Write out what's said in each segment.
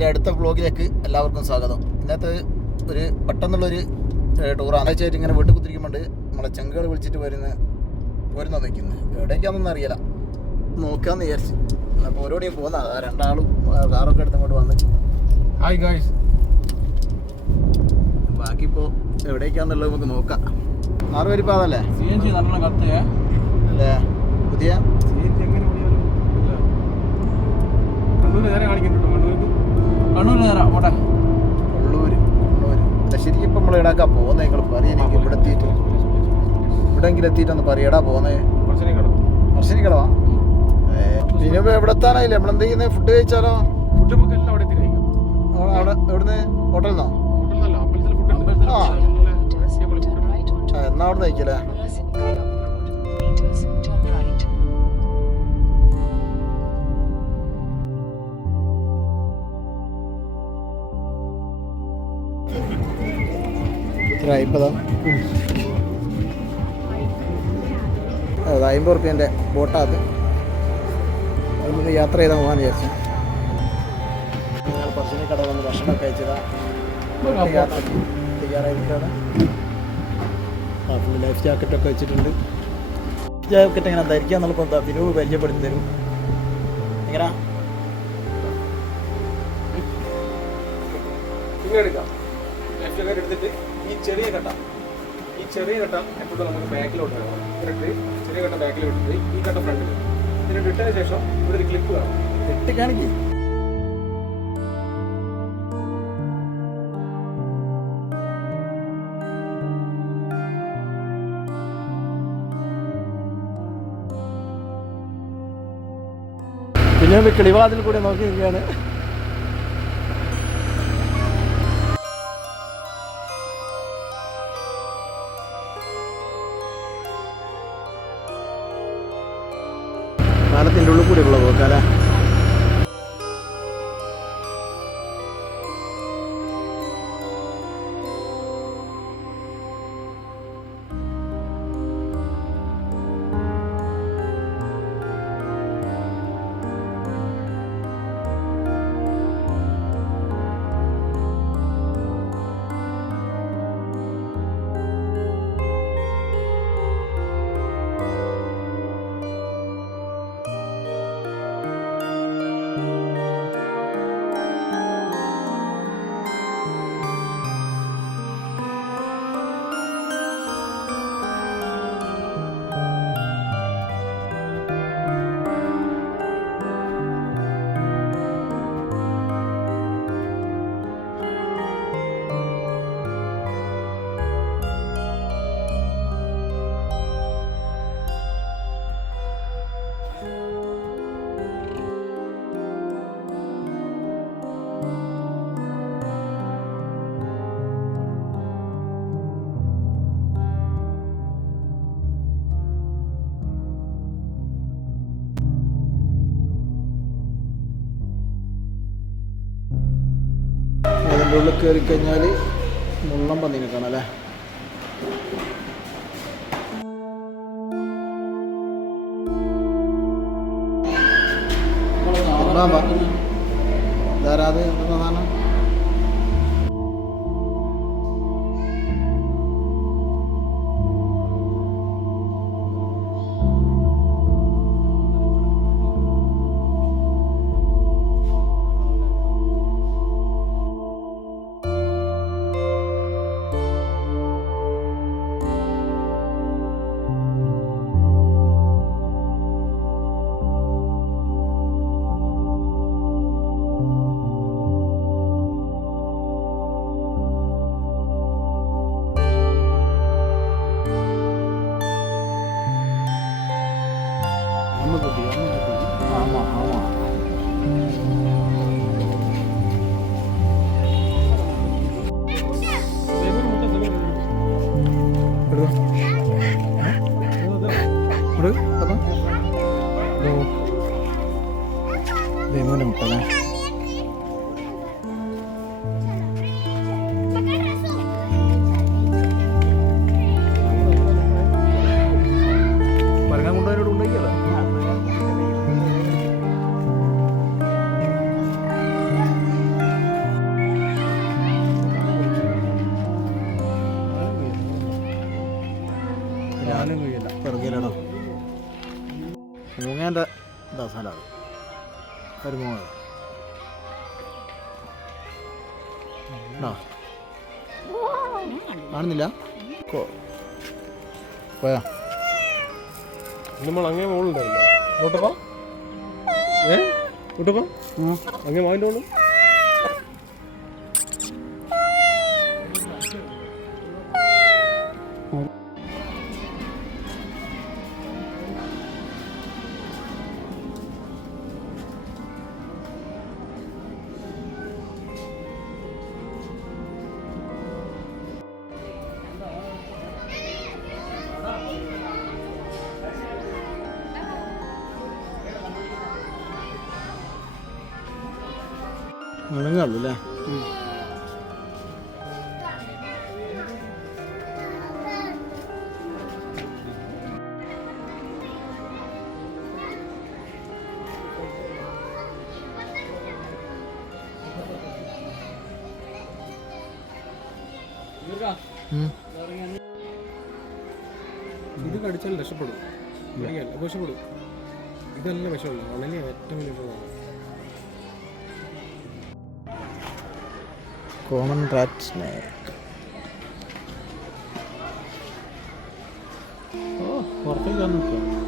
എന്റെ അടുത്ത വ്ളോഗിലേക്ക് എല്ലാവർക്കും സ്വാഗതം. ഇന്നത്തെ ഒരു പെട്ടെന്നുള്ളൊരു ടൂറാണ് ആഴ്ചയായിട്ട് ഇങ്ങനെ വീട്ടിൽ കുത്തിരിക്കുമ്പോണ്ട് നമ്മളെ ചെങ്കുകൾ വിളിച്ചിട്ട് വരുന്ന വരുന്ന നിൽക്കുന്നത് എവിടേക്കാണെന്നൊന്നും അറിയില്ല. നോക്കാമെന്ന് വിചാരിച്ച്. അപ്പോൾ ഓരോടെയും പോകുന്ന രണ്ടാളും കാറൊക്കെ എടുത്ത് അങ്ങോട്ട് വന്ന്. ഹായ് ഗായ്സ് ബാക്കിപ്പോൾ എവിടേക്കാന്നുള്ളത് നമുക്ക് നോക്കാം. ആറ് പേര് ഇപ്പോൾ അതല്ലേ? സി എൻ ജി നല്ല കത്തേ അല്ലേ? പുതിയ? സി എൻ ജി എങ്ങനെ നേരെ കാണിക്കുന്നുണ്ടോ കണ്ണൂര് നേരെ പോട്ടെ. ഉള്ളൂര് ഉള്ളൂര് ശരിക്കും ഇപ്പം നമ്മൾ ഇടാക്കാ പോകുന്നത് നിങ്ങൾ പറയാൻ എനിക്ക് ഇവിടെ എത്തിയിട്ട്. ഇവിടെങ്കിലും എത്തിയിട്ടൊന്ന് പറയടാ പോകുന്നത് മർശനിക്കടവാ പിന്നെ ഇപ്പൊ എവിടെ എത്താനായില്ലേ? നമ്മളെന്ത് ചെയ്യുന്നത് ഫുഡ് കഴിച്ചാലോ? ഫുഡ് നമുക്ക് എല്ലാം അവിടെ അവിടെ എവിടുന്ന്? ഹോട്ടലിൽ നിന്നോ അമ്പലത്തിൽ ഫുഡ് ഉണ്ട് ആ. എന്നാ അവിടെ കഴിക്കല്ലേ എത്ര അമ്പതാ അതെ അമ്പത് റുപ്യന്റെ ബോട്ടാ അത് അതിലൊന്ന് യാത്ര ചെയ്താൽ പോകാൻ വിചാരിച്ചു. ഞങ്ങൾ കട വന്ന് ഭക്ഷണം കഴിച്ചതാ. യാത്ര തയ്യാറായിരിക്കുകയാണ് ലൈഫ് ജാക്കറ്റൊക്കെ വെച്ചിട്ടുണ്ട്. ജാക്കറ്റ് എങ്ങനെ ധരിക്കുക എന്നുള്ളപ്പോൾ വിനോവ് പരിചയപ്പെടുത്തി തരും. എങ്ങനാ? എടുക്കാം. ലൈഫ് ജാക്കറ്റ് എടുത്തിട്ട് ചെറിയ കട്ട. ഈ ചെറിയ കട്ട എപ്പോഴും നമുക്ക് ബാക്കിലോട്ട് വേണം എന്നിട്ട് ചെറിയ കട്ട പോയി ഈ കട്ട ഫ്രണ്ടിൽ എന്നിട്ട് ഇട്ടതിന് ശേഷം ഇവിടെ ഒരു ക്ലിപ്പ് വേണം എട്ട് കാണിക്കും പിന്നെ കിളിവാതിൽ കൂടെ നോക്കി നിൽക്കുകയാണ് അതിന്റെ ഉള്ളിൽ കയറി കഴിഞ്ഞാൽ മുള്ളം പന്നീനെ കാണാം അല്ലേ? ധാരാത് എന്താ സാധനം? tatlo lemon naman pala. സ്ഥലം അത്. ഒരു മൂങ്ങ. കാണുന്നില്ല? പോയാ. നമ്മൾ അങ്ങേ മോളുണ്ടായിരുന്നു. അങ്ങേ മാവിന്റെ മോൾ. മുളങ്ങുള്ളൂ അല്ലേ. ഇത് കടിച്ചാൽ രക്ഷപ്പെടും. വിഷപ്പെടും ഇതല്ല വിഷമുള്ളൂ വളരെ ഏറ്റവും വലിയ വിഷമാണ് കോമൺ റാറ്റ് സ്നേക്ക്. ഓ പുറത്തേക്ക് വന്നിട്ടോ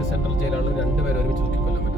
ഒരേ സെൻട്രൽ ജയിലാണ് രണ്ടുപേരും ഒരുമിച്ച് തൂക്കി കൊല്ലാൻ